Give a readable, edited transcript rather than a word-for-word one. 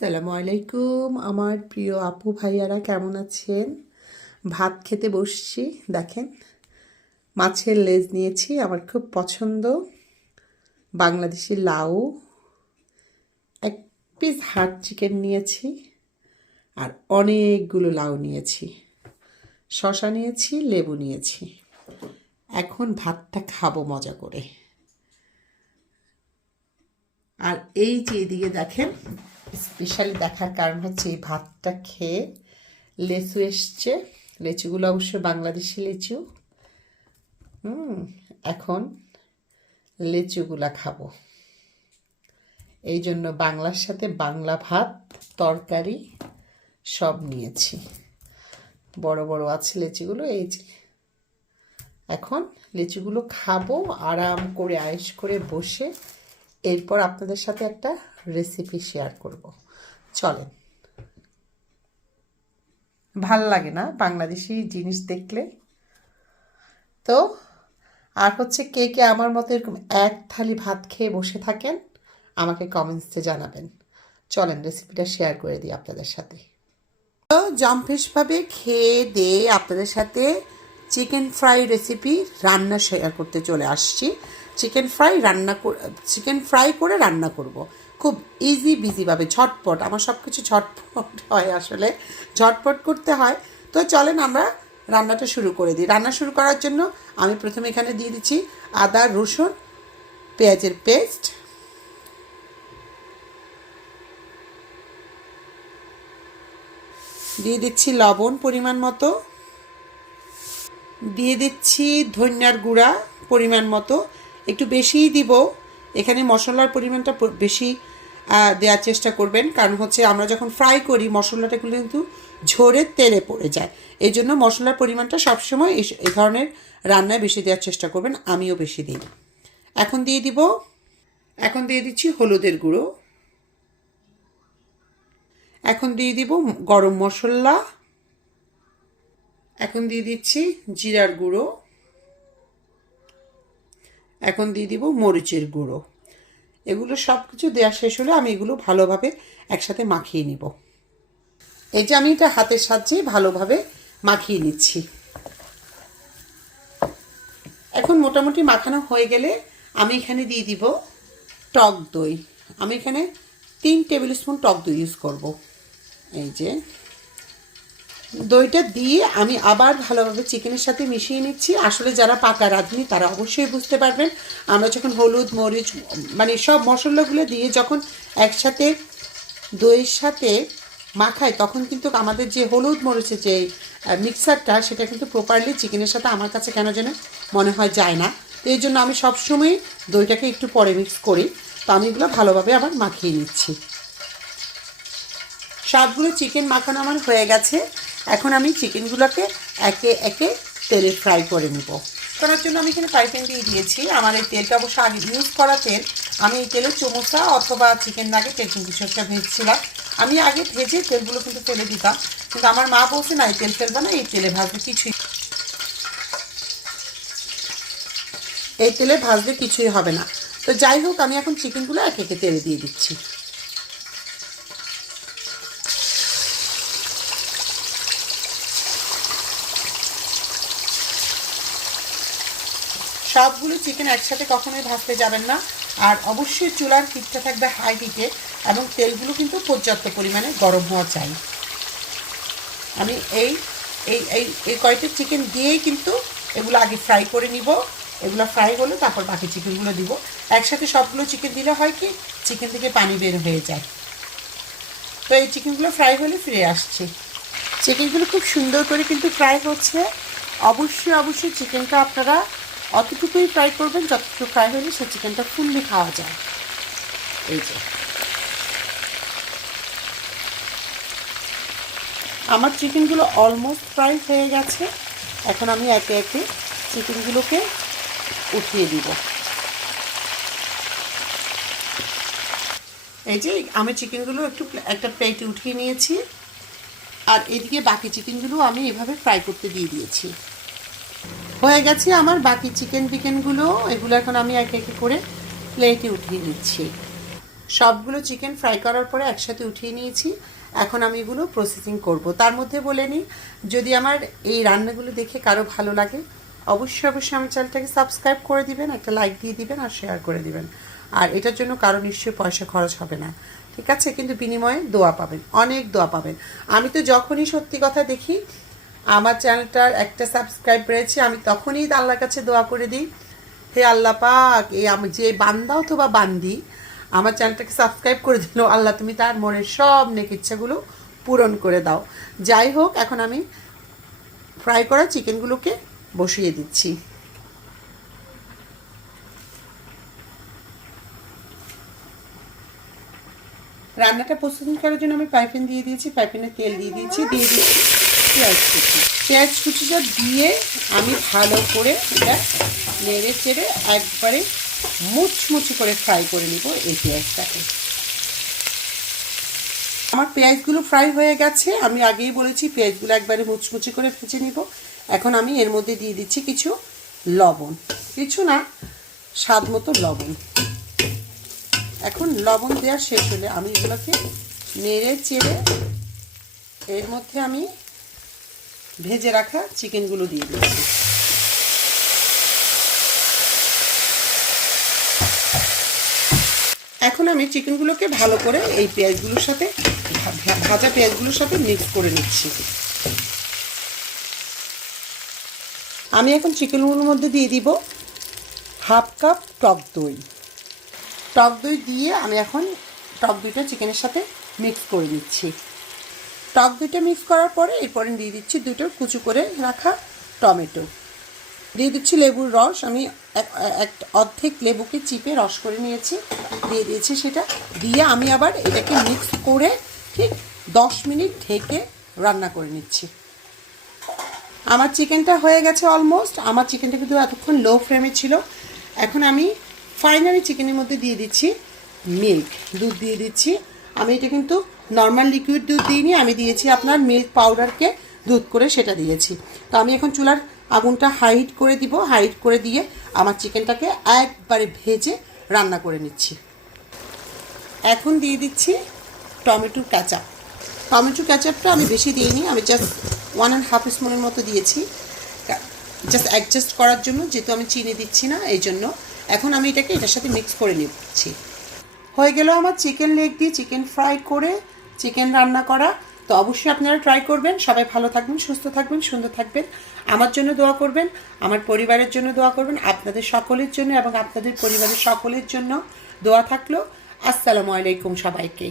আসসালামু আলাইকুম আমার প্রিয় আপু ভাইয়ারা কেমন আছেন? ভাত খেতে বসছি। দেখেন, মাছের লেজ নিয়েছি, আমার খুব পছন্দ। বাংলাদেশি লাউ, এক পিস হাড় চিকেন নিয়েছি, আর অনেকগুলো লাউ নিয়েছি, শসা নিয়েছি, লেবু নিয়েছি। এখন ভাতটা খাবো মজা করে। আর এই যে এদিকে দেখেন, স্পেশালি দেখার কারণ হচ্ছে এই ভাতটা খেয়ে লেচু এসছে। লেচুগুলো অবশ্য বাংলাদেশি লেচু। এখন লেচুগুলা খাবো, এই জন্য বাংলার সাথে বাংলা ভাত, তরকারি সব নিয়েছি। বড় বড় আছে লেচুগুলো, এই যে এখন লেচুগুলো খাবো আরাম করে, আয়েশ করে বসে। এরপর আপনাদের সাথে একটা রেসিপি শেয়ার করব। চলেন। ভাল লাগে না বাংলাদেশি জিনিস দেখলে? তো আর হচ্ছে কে কে আমার মতো এরকম এক থালি ভাত খেয়ে বসে থাকেন, আমাকে কমেন্টসে জানাবেন। চলেন রেসিপিটা শেয়ার করে দিই আপনাদের সাথে। তো জম্পেশভাবে খেয়ে দিয়ে আপনাদের সাথে চিকেন ফ্রাই রেসিপি রান্না শেয়ার করতে চলে আসছি। চিকেন ফ্রাই করে রান্না করব। খুব ইজি বিজিভাবে, ঝটপট। আমার সব কিছু ঝটপট হয়, আসলে ঝটপট করতে হয়। তো চলেন আমরা রান্নাটা শুরু করে দিই। রান্না শুরু করার জন্য আমি প্রথমে এখানে দিয়ে দিচ্ছি আদা, রসুন, পেঁয়াজের পেস্ট, দিয়ে দিচ্ছি লবণ পরিমাণ মতো, দিয়ে দিচ্ছি ধনিয়ার গুঁড়া পরিমাণ মতো, একটু বেশিই দিব। এখানে মশলার পরিমাণটা বেশি দেওয়ার চেষ্টা করবেন, কারণ হচ্ছে আমরা যখন ফ্রাই করি মশলাটাগুলো কিন্তু ঝরে তেলে পড়ে যায়। এই জন্য মশলার পরিমাণটা সবসময় এই ধরনের রান্নায় বেশি দেওয়ার চেষ্টা করবেন, আমিও বেশি দিই। এখন দিয়ে দিচ্ছি হলুদের গুঁড়ো, এখন দিয়ে দিব গরম মশলা, এখন দিয়ে দিচ্ছি জিরার গুঁড়ো, এখন দিয়ে দিব মরিচের গুঁড়ো। এগুলো সব কিছু দেওয়া শেষ হলে আমি এগুলো ভালোভাবে একসাথে মাখিয়ে নিব। এই যে আমি এটা হাতের সাহায্যে ভালোভাবে মাখিয়ে নিচ্ছি। এখন মোটামুটি মাখানো হয়ে গেলে আমি এখানে দিয়ে দিব টক দই। আমি এখানে 3 টেবিল স্পুন টক দই ইউজ করব। এই যে দইটা দিয়ে আমি আবার ভালোভাবে চিকেনের সাথে মিশিয়ে নিচ্ছি। আসলে যারা পাকা রাঁধুনি তারা অবশ্যই বুঝতে পারবেন, আমরা যখন হলুদ, মরিচ মানে সব মশলাগুলো দিয়ে যখন একসাথে দইয়ের সাথে মাখাই, তখন কিন্তু আমাদের যে হলুদ মরিচের যে মিক্সারটা, সেটা কিন্তু প্রপারলি চিকেনের সাথে আমার কাছে কেন যেন মনে হয় যায় না। তো এই জন্য আমি সবসময় দইটাকে একটু পরে মিক্স করি। তো আমি এগুলো ভালোভাবে আবার মাখিয়ে নিচ্ছি। সবগুলো চিকেন মাখানো আমার হয়ে গেছে। এখন আমি চিকেনগুলোকে একে একে তেলে ফ্রাই করে নেব। করার জন্য আমি এখানে ফ্রাই প্যান দিয়ে দিয়েছি। আমার এই তেলটা অবশ্য আগে ইউজ করা তেল। আমি এই তেলে চমচা অথবা চিকেন নাগেট এরকম কিছু একটা ভেজেছিলাম। আমি আগে ভেজে তেলগুলো কিন্তু ফেলে দিতাম, কিন্তু আমার মা বলছে না, এই তেল ফেলবে না, এই তেলে ভাজবে এই তেলে ভাজলে কিছুই হবে না। তো যাই হোক, আমি এখন চিকেনগুলো একে একে তেলে দিয়ে দিচ্ছি। সবগুলো চিকেন একসাথে কখনোই ভাজতে যাবেন না, আর অবশ্যই চুলার হিটটা থাকবে হাই হিটে, এবং তেলগুলো কিন্তু পর্যাপ্ত পরিমাণে গরম হওয়া চাই। আমি এই এই এই এই কয়টা চিকেন দিয়েই কিন্তু এগুলো আগে ফ্রাই করে নিব। এগুলো ফ্রাই হলে তারপর বাকি চিকেনগুলো দিব। একসাথে সবগুলো চিকেন দিলে হয় কি, চিকেন থেকে পানি বের হয়ে যায়। তো এই চিকেনগুলো ফ্রাই হলে ফিরে আসছি। চিকেনগুলো খুব সুন্দর করে কিন্তু ফ্রাই হচ্ছে। অবশ্যই অবশ্যই চিকেনটা আপনারা অতটুকুই ফ্রাই করবেন যতটুকু ফ্রাই হলে সেই চিকেনটা ফুললি খাওয়া যায়। এই যে আমার চিকেনগুলো অলমোস্ট ফ্রাই হয়ে গেছে। এখন আমি একে একে চিকেনগুলোকে উঠিয়ে দিব। এই যে আমি চিকেনগুলো একটা প্লেটে উঠিয়ে নিয়েছি, আর এদিকে বাকি চিকেনগুলো আমি এভাবে ফ্রাই করতে দিয়ে দিয়েছি। হয়ে গেছে আমার বাকি চিকেনগুলো। এগুলো এখন আমি একে একে করে প্লেটে উঠিয়ে নিচ্ছি। সবগুলো চিকেন ফ্রাই করার পরে একসাথে উঠিয়ে নিয়েছি। এখন আমি এগুলো প্রসেসিং করব। তার মধ্যে বলে নিই, যদি আমার এই রান্নাগুলো দেখে কারো ভালো লাগে অবশ্যই আমার চ্যানেলটাকে সাবস্ক্রাইব করে দিবেন, একটা লাইক দিয়ে দিবেন আর শেয়ার করে দিবেন। আর এটার জন্য কারো নিশ্চয়ই পয়সা খরচ হবে না, ঠিক আছে? কিন্তু বিনিময়ে দোয়া পাবেন, অনেক দোয়া পাবেন। আমি তো যখনই সত্যি কথা দেখি আমার চ্যানেলটার একটা সাবস্ক্রাইব রয়েছে, আমি তখনই আল্লাহর কাছে দোয়া করে দিই, হে আল্লাহ পাক, এই আমি যে বান্দা অথবা বান্দি আমার চ্যানেলটাকে সাবস্ক্রাইব করে দিল, আল্লাহ তুমি তার মনের সব নেক ইচ্ছাগুলো পূরণ করে দাও। যাই হোক, এখন আমি ফ্রাই করা চিকেনগুলোকে বসিয়ে দিচ্ছি। রান্নাটা প্রস্তুত করার জন্য আমি পাইপেন দিয়ে দিয়েছি, পাইপেনে তেল দিয়ে দিয়েছি পেঁয়াজ কুচি। পেঁয়াজ কুচিটা দিয়ে আমি ভালো করে এটা নেড়ে চেড়ে একবারে মুচমুচি করে ফ্রাই করে নিব এই পেঁয়াজটাকে। আমার পেঁয়াজগুলো ফ্রাই হয়ে গেছে, আমি আগেই বলেছি পেঁয়াজগুলো একবারে মুচমুচি করে ভেজে নিব। এখন আমি এর মধ্যে দিয়ে দিচ্ছি কিছু লবণ, কিছু না, স্বাদ মতো লবণ। এখন লবণ দেওয়া শেষ হলে আমি এগুলোকে নেড়ে চেড়ে এর মধ্যে আমি ভেজে রাখা চিকেনগুলো দিয়ে দিচ্ছি। এখন আমি চিকেনগুলোকে ভালো করে এই পেঁয়াজগুলোর সাথে, ভাজা পেঁয়াজগুলোর সাথে মিক্স করে নিচ্ছি। আমি এখন চিকেনগুলোর মধ্যে দিয়ে দিব হাফ কাপ টক দই। টক দই দিয়ে আমি এখন টক দইটা চিকেনের সাথে মিক্স করে নিচ্ছি। টক দইটা মিক্স করার পরে এরপরে দিয়ে দিচ্ছি দুটো কুচু করে রাখা টমেটো, দিয়ে দিচ্ছি লেবুর রস। আমি এক অর্ধেক লেবুকে চিপে রস করে নিয়েছি, দিয়ে দিয়েছি। সেটা দিয়ে আমি আবার এটাকে মিক্স করে ঠিক 10 মিনিট ঢেকে রান্না করে নিচ্ছি। আমার চিকেনটা হয়ে গেছে অলমোস্ট। আমার চিকেনটা কিন্তু এতক্ষণ লো ফ্লেমে ছিল। এখন আমি ফাইনালি চিকেনের মধ্যে দিয়ে দিচ্ছি মিল্ক, দুধ দিয়ে দিচ্ছি। আমি এটা কিন্তু নর্মাল লিকুইড দুধ দিইনি, আমি দিয়েছি আপনার মিল্ক পাউডারকে দুধ করে সেটা দিয়েছি। তো আমি এখন চুলার আগুনটা হাইট করে দিব, হাইট করে দিয়ে আমার চিকেনটাকে একবারে ভেজে রান্না করে নিচ্ছি। এখন দিয়ে দিচ্ছি টমেটো ক্যাচাপ। টমেটো ক্যাচাপটা আমি বেশি দিইনি, আমি জাস্ট 1.5 স্পুনের মতো দিয়েছি, জাস্ট অ্যাডজাস্ট করার জন্য, যেহেতু আমি চিনি দিচ্ছি না এই জন্য। এখন আমি এটাকে এটার সাথে মিক্স করে নিচ্ছি। হয়ে গেল আমার চিকেন লেগ দিয়ে চিকেন ফ্রাই করে চিকেন রান্না করা। তো অবশ্যই আপনারা ট্রাই করবেন। সবাই ভালো থাকবেন, সুস্থ থাকবেন, সুন্দর থাকবেন। আমার জন্য দোয়া করবেন, আমার পরিবারের জন্য দোয়া করবেন, আপনাদের সকলের জন্য এবং আপনাদের পরিবারের সকলের জন্য দোয়া থাকলো। আসসালামু আলাইকুম সবাইকে।